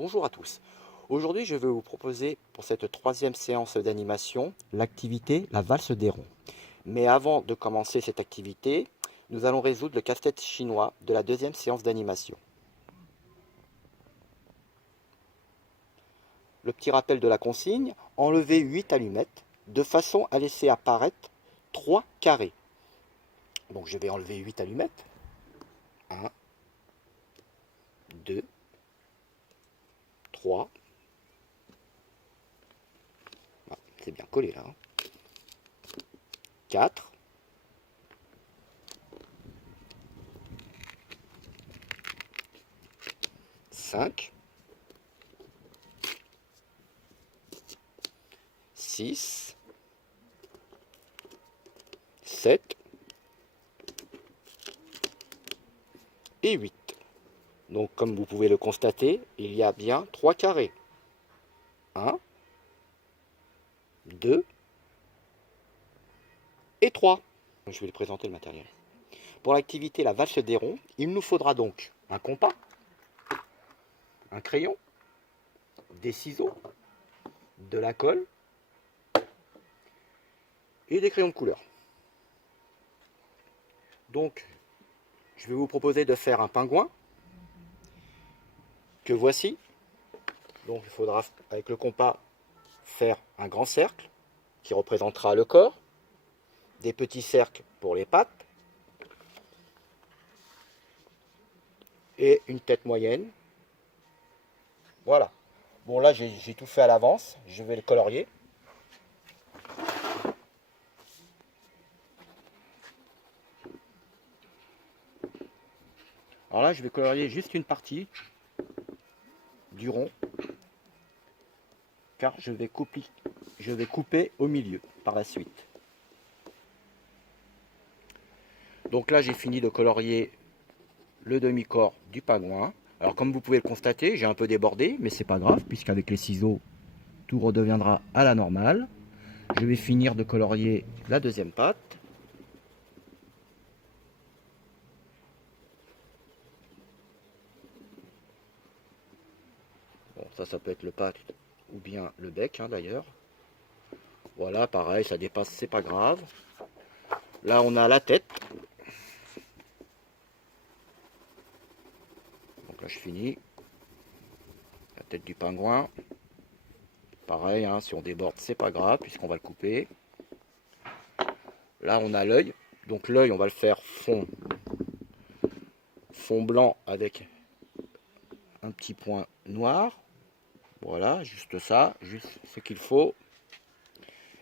Bonjour à tous. Aujourd'hui, je vais vous proposer pour cette troisième séance d'animation l'activité La valse des ronds. Mais avant de commencer cette activité, nous allons résoudre le casse-tête chinois de la deuxième séance d'animation. Le petit rappel de la consigne, enlevez 8 allumettes de façon à laisser apparaître 3 carrés. Donc je vais enlever 8 allumettes. 1, 2, 3. Ah, c'est bien collé là. 4. 5. 6. 7. Et 8. Donc comme vous pouvez le constater, il y a bien 3 carrés. 1, 2 et 3. Je vais lui présenter le matériel. Pour l'activité La valse des ronds, il nous faudra donc un compas, un crayon, des ciseaux, de la colle et des crayons de couleur. Donc, je vais vous proposer de faire un pingouin que voici. Donc, il faudra, avec le compas, faire un grand cercle qui représentera le corps, des petits cercles pour les pattes et une tête moyenne. Voilà. Bon, là, j'ai tout fait à l'avance. Je vais le colorier. Alors là, je vais colorier juste une partie du rond, car je vais couper au milieu par la suite. Donc là, j'ai fini de colorier le demi-corps du pingouin. Alors comme vous pouvez le constater, j'ai un peu débordé, mais c'est pas grave, puisqu'avec les ciseaux, tout redeviendra à la normale. Je vais finir de colorier la deuxième patte. Bon, ça peut être le patte ou bien le bec, d'ailleurs. Voilà, pareil, ça dépasse, c'est pas grave. Là, on a la tête. Donc là, je finis. La tête du pingouin. Pareil, si on déborde, c'est pas grave, puisqu'on va le couper. Là, on a l'œil. Donc l'œil, on va le faire fond blanc avec un petit point noir. Voilà, juste ça, juste ce qu'il faut.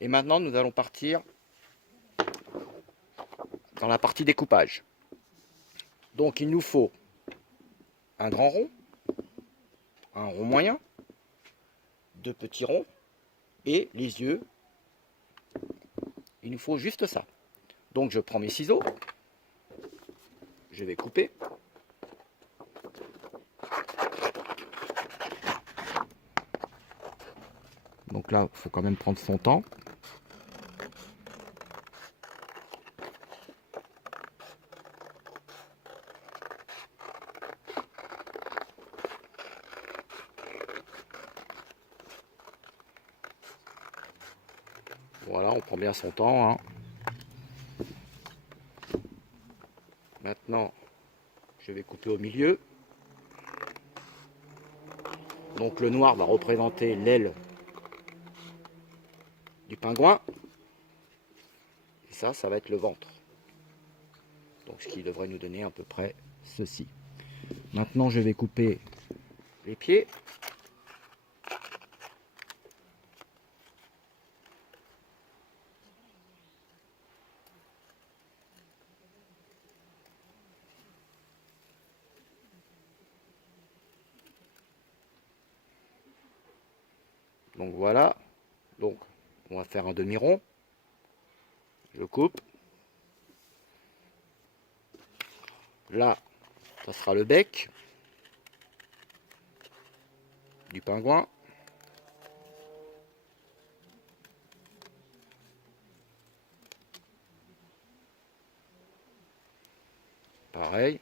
Et maintenant, nous allons partir dans la partie découpage. Donc, il nous faut un grand rond, un rond moyen, deux petits ronds et les yeux. Il nous faut juste ça. Donc, je prends mes ciseaux, je vais couper. Donc là, il faut quand même prendre son temps. Voilà, on prend bien son temps. Maintenant, je vais couper au milieu. Donc le noir va représenter l'aile du pingouin. Et ça va être le ventre. Donc ce qui devrait nous donner à peu près ceci. Maintenant, je vais couper les pieds. Donc voilà. Donc on va faire un demi-rond. Je coupe. Là, ça sera le bec du pingouin. Pareil,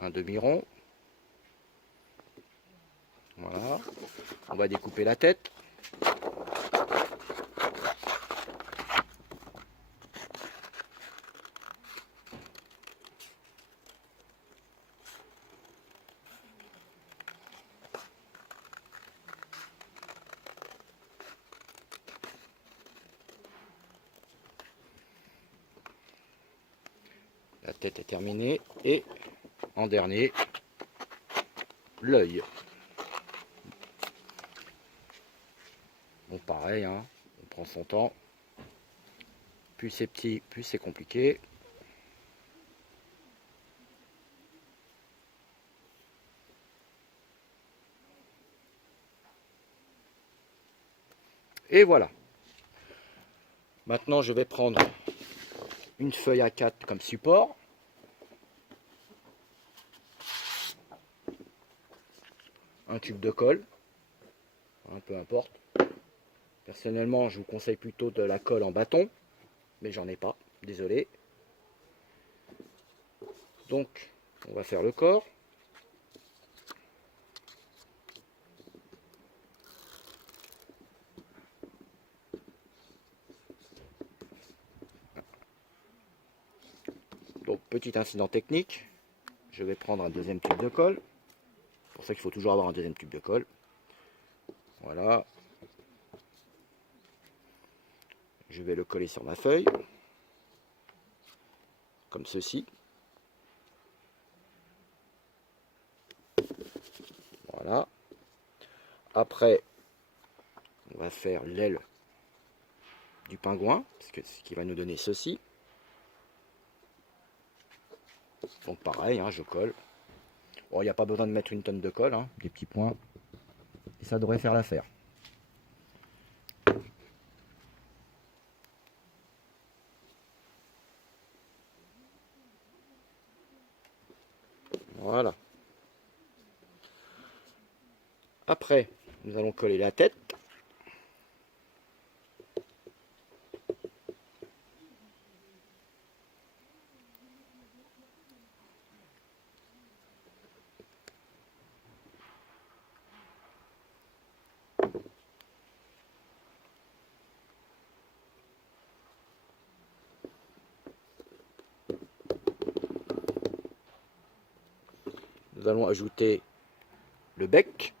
un demi-rond. Voilà. On va découper la tête. La tête est terminée. Et en dernier, l'œil. Bon, pareil, hein, on prend son temps. Plus c'est petit, plus c'est compliqué. Et voilà. Maintenant, je vais prendre une feuille A4 comme support. Un tube de colle. Peu importe. Personnellement, je vous conseille plutôt de la colle en bâton. Mais j'en ai pas. Désolé. Donc, on va faire le corps. Donc, petit incident technique. Je vais prendre un deuxième tube de colle. C'est pour ça qu'il faut toujours avoir un deuxième tube de colle. Voilà. Je vais le coller sur ma feuille. Comme ceci. Voilà. Après, on va faire l'aile du pingouin, parce que ce qui va nous donner ceci. Donc pareil, hein, je colle. Bon, il n'y a pas besoin de mettre une tonne de colle, hein, des petits points. Et ça devrait faire l'affaire. Voilà. Après, nous allons coller la tête. Nous allons ajouter le bec.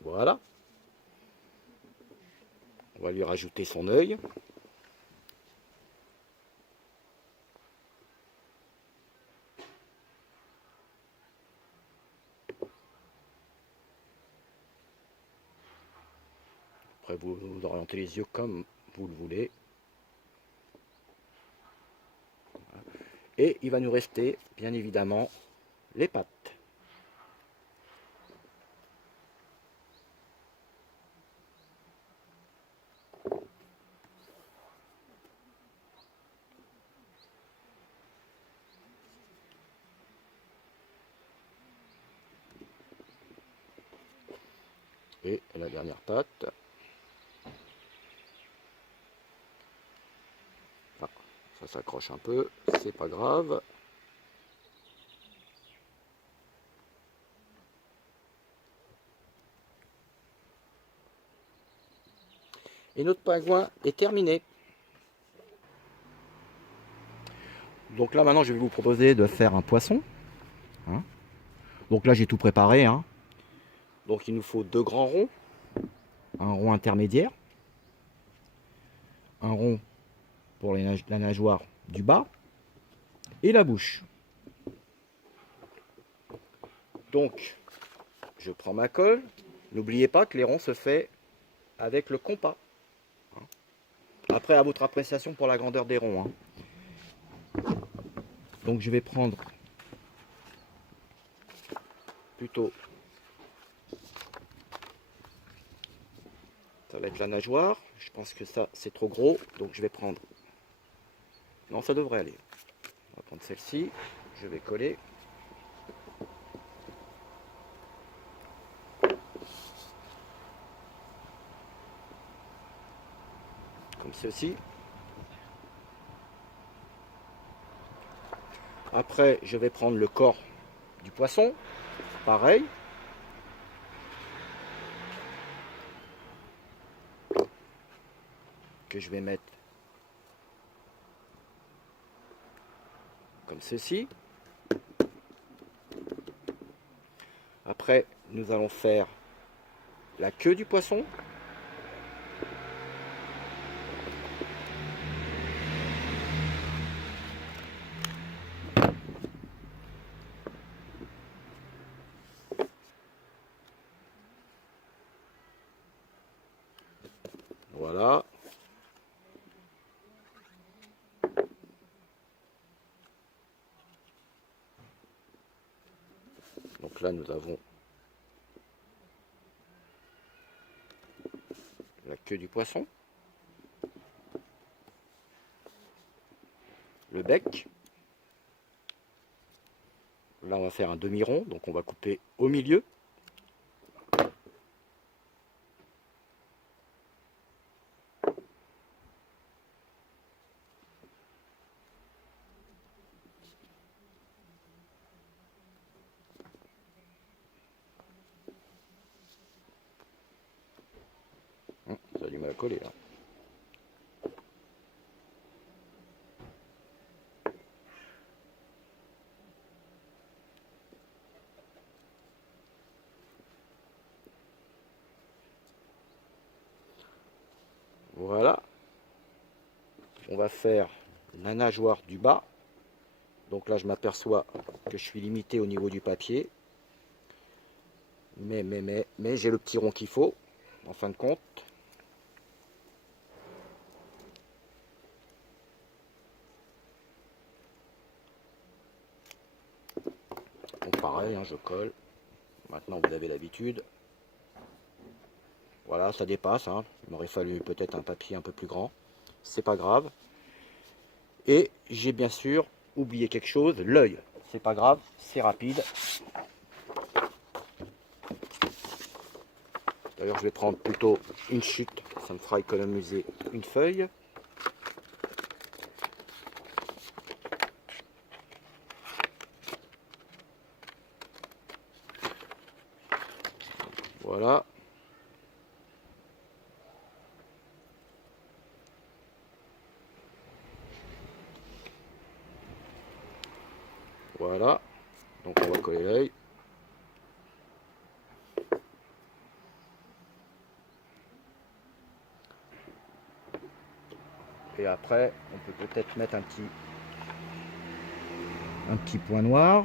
Voilà. On va lui rajouter son œil. Après, vous orientez les yeux comme vous le voulez. Et il va nous rester, bien évidemment, les pattes. Et la dernière patte. Ah, ça s'accroche un peu, c'est pas grave. Et notre pingouin est terminé. Donc là maintenant je vais vous proposer de faire un poisson. Hein. Donc là j'ai tout préparé. Hein. Donc il nous faut deux grands ronds, un rond intermédiaire, un rond pour la nageoire du bas et la bouche. Donc je prends ma colle. N'oubliez pas que les ronds se fait avec le compas. Après à votre appréciation pour la grandeur des ronds. Hein. Donc je vais prendre plutôt, ça va être la nageoire. Je pense que ça c'est trop gros, donc je vais prendre, non ça devrait aller. On va prendre celle-ci, je vais coller. ceci. Après, je vais prendre le corps du poisson, pareil. Que je vais mettre comme ceci. Après, nous allons faire la queue du poisson. Voilà. Donc là, nous avons la queue du poisson, le bec. Là, on va faire un demi-rond, donc on va couper au milieu. Ça a du mal à coller là. Voilà. On va faire la nageoire du bas. Donc là, je m'aperçois que je suis limité au niveau du papier. Mais j'ai le petit rond qu'il faut, en fin de compte. Donc pareil, hein, je colle. Maintenant, vous avez l'habitude. Voilà, ça dépasse. Hein. Il m'aurait fallu peut-être un papier un peu plus grand. C'est pas grave. Et j'ai bien sûr oublié quelque chose, l'œil. C'est pas grave, c'est rapide. D'ailleurs, je vais prendre plutôt une chute. Ça me fera économiser une feuille. Voilà. Voilà. Donc on va coller l'œil. Et après, on peut peut-être mettre un petit point noir.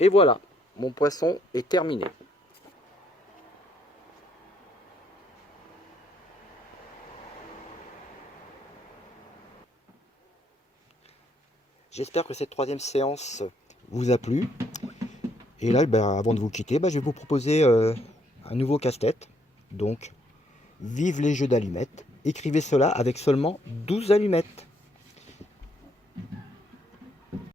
Et voilà, mon poisson est terminé. J'espère que cette troisième séance vous a plu. Et là, avant de vous quitter, je vais vous proposer un nouveau casse-tête. Donc, vive les jeux d'allumettes. Écrivez cela avec seulement 12 allumettes.